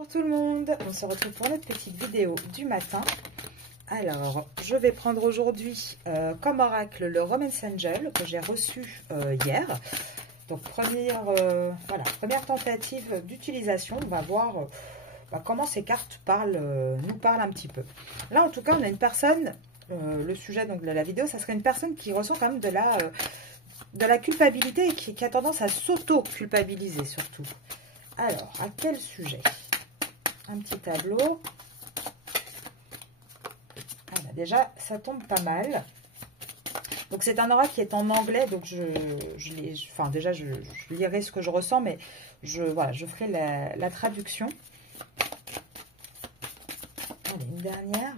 Bonjour tout le monde, on se retrouve pour notre petite vidéo du matin. Alors, je vais prendre aujourd'hui comme oracle le Romance Angel que j'ai reçu hier. Donc, première tentative d'utilisation. On va voir comment ces cartes nous parlent un petit peu. Là, en tout cas, on a une personne, le sujet donc, de la vidéo, ça serait une personne qui ressent quand même de la culpabilité et qui a tendance à s'auto-culpabiliser surtout. Alors, à quel sujet ? Un petit tableau. Voilà, déjà, ça tombe pas mal. Donc, c'est un oracle qui est en anglais. Donc, je lirai ce que je ressens, mais je ferai la traduction. Allez, une dernière.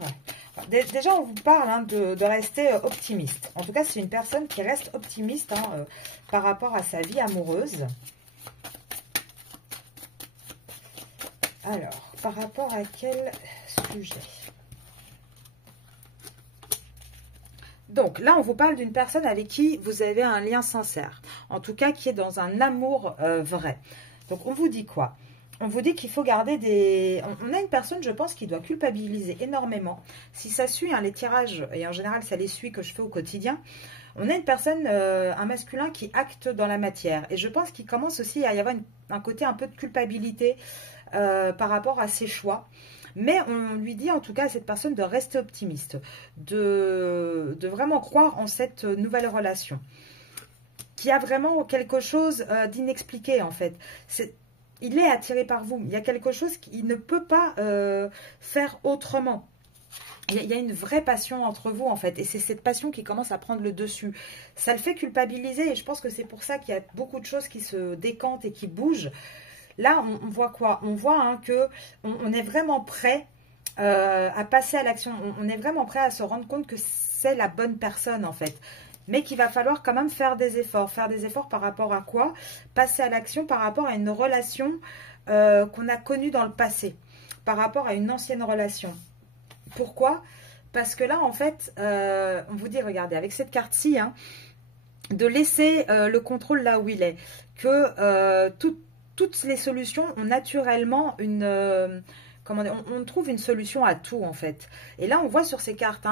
Déjà, on vous parle de rester optimiste. En tout cas, c'est une personne qui reste optimiste par rapport à sa vie amoureuse. Alors, par rapport à quel sujet? Donc, là, on vous parle d'une personne avec qui vous avez un lien sincère. En tout cas, qui est dans un amour vrai. Donc, on vous dit quoi? On vous dit qu'il faut garder des... On a une personne, je pense, qui doit culpabiliser énormément. Si ça suit les tirages, et en général, ça les suit que je fais au quotidien, on a une personne, un masculin qui acte dans la matière. Et je pense qu'il commence aussi à y avoir un côté un peu de culpabilité par rapport à ses choix. Mais on lui dit en tout cas à cette personne de rester optimiste, de vraiment croire en cette nouvelle relation, qui a vraiment quelque chose d'inexpliqué en fait. Il est attiré par vous, il y a quelque chose qu'il ne peut pas faire autrement. Il y a une vraie passion entre vous en fait, et c'est cette passion qui commence à prendre le dessus. Ça le fait culpabiliser, et je pense que c'est pour ça qu'il y a beaucoup de choses qui se décantent et qui bougent. Là, on voit quoi? On voit que on est vraiment prêt à passer à l'action. On est vraiment prêt à se rendre compte que c'est la bonne personne en fait. Mais qu'il va falloir quand même faire des efforts. Faire des efforts par rapport à quoi? Passer à l'action par rapport à une relation qu'on a connue dans le passé. Par rapport à une ancienne relation. Pourquoi? Parce que là, en fait, on vous dit, regardez, avec cette carte-ci, de laisser le contrôle là où il est. Que toutes les solutions ont naturellement on trouve une solution à tout en fait. Et là on voit sur ces cartes,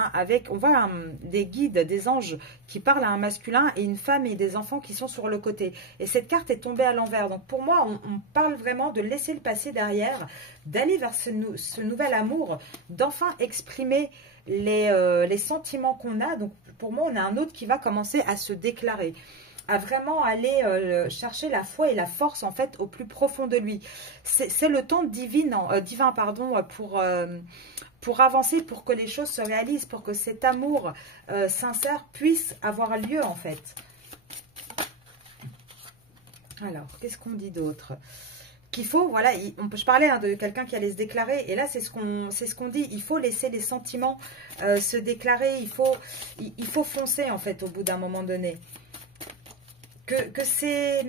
on voit des guides, des anges qui parlent à un masculin et une femme et des enfants qui sont sur le côté. Et cette carte est tombée à l'envers. Donc pour moi, on parle vraiment de laisser le passé derrière, d'aller vers ce nouvel amour, d'enfin exprimer les sentiments qu'on a. Donc pour moi, on a un autre qui va commencer à se déclarer, à vraiment aller chercher la foi et la force en fait au plus profond de lui. C'est le temps divin pour avancer, pour que les choses se réalisent, pour que cet amour sincère puisse avoir lieu en fait. Alors, qu'est-ce qu'on dit d'autre? Qu'il faut, voilà, je parlais de quelqu'un qui allait se déclarer, et là c'est ce qu'on dit, il faut laisser les sentiments se déclarer, il faut foncer en fait au bout d'un moment donné. Que c'est,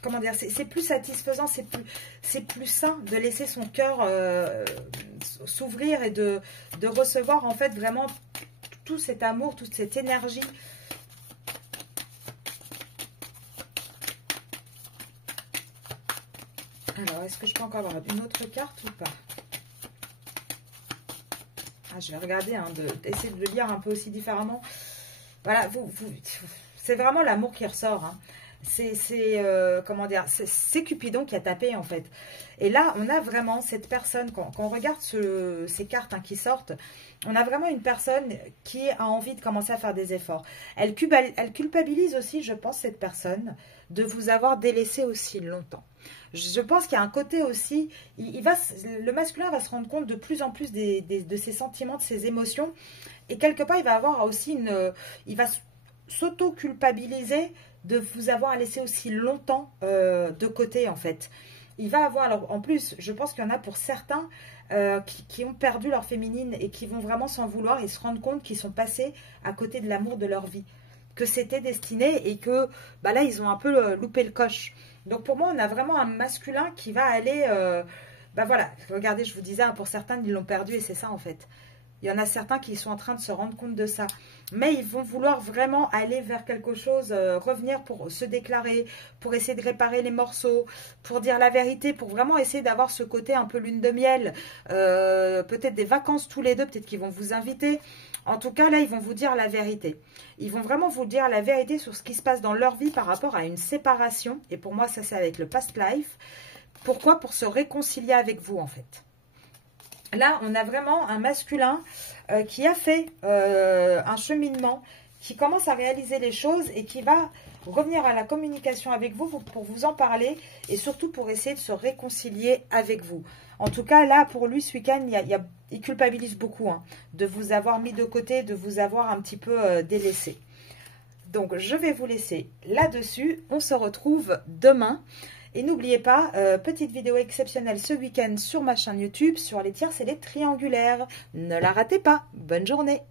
comment dire, c'est plus satisfaisant, c'est plus sain de laisser son cœur s'ouvrir et de recevoir en fait vraiment tout cet amour, toute cette énergie. Alors, est-ce que je peux encore avoir une autre carte ou pas? Je vais regarder, essayer de le lire un peu aussi différemment. Voilà, c'est vraiment l'amour qui ressort. Comment dire, c'est Cupidon qui a tapé en fait. Et là, on a vraiment cette personne, quand on regarde ces cartes qui sortent, on a vraiment une personne qui a envie de commencer à faire des efforts. Elle culpabilise aussi, je pense, cette personne, de vous avoir délaissé aussi longtemps. Je pense qu'il y a un côté aussi, le masculin va se rendre compte de plus en plus de ses sentiments, de ses émotions. Et quelque part, il va avoir aussi il va s'auto-culpabiliser de vous avoir laissé aussi longtemps de côté en fait. Il va avoir, alors en plus, je pense qu'il y en a pour certains qui ont perdu leur féminine et qui vont vraiment s'en vouloir et se rendre compte qu'ils sont passés à côté de l'amour de leur vie. Que c'était destiné et que là, ils ont un peu loupé le coche. Donc pour moi, on a vraiment un masculin qui va aller... voilà, regardez, je vous disais, pour certains, ils l'ont perdu et c'est ça en fait. Il y en a certains qui sont en train de se rendre compte de ça. Mais ils vont vouloir vraiment aller vers quelque chose, revenir pour se déclarer, pour essayer de réparer les morceaux, pour dire la vérité, pour vraiment essayer d'avoir ce côté un peu lune de miel, peut-être des vacances tous les deux, peut-être qu'ils vont vous inviter. En tout cas, là, ils vont vous dire la vérité. Ils vont vraiment vous dire la vérité sur ce qui se passe dans leur vie par rapport à une séparation. Et pour moi, ça, c'est avec le past life. Pourquoi? Pour se réconcilier avec vous, en fait. Là, on a vraiment un masculin qui a fait un cheminement, qui commence à réaliser les choses et qui va revenir à la communication avec vous pour vous en parler et surtout pour essayer de se réconcilier avec vous. En tout cas, là, pour lui, ce week-end, il culpabilise beaucoup de vous avoir mis de côté, de vous avoir un petit peu délaissé. Donc, je vais vous laisser là-dessus. On se retrouve demain. Et n'oubliez pas, petite vidéo exceptionnelle ce week-end sur ma chaîne YouTube sur les tierces et les triangulaires. Ne la ratez pas. Bonne journée.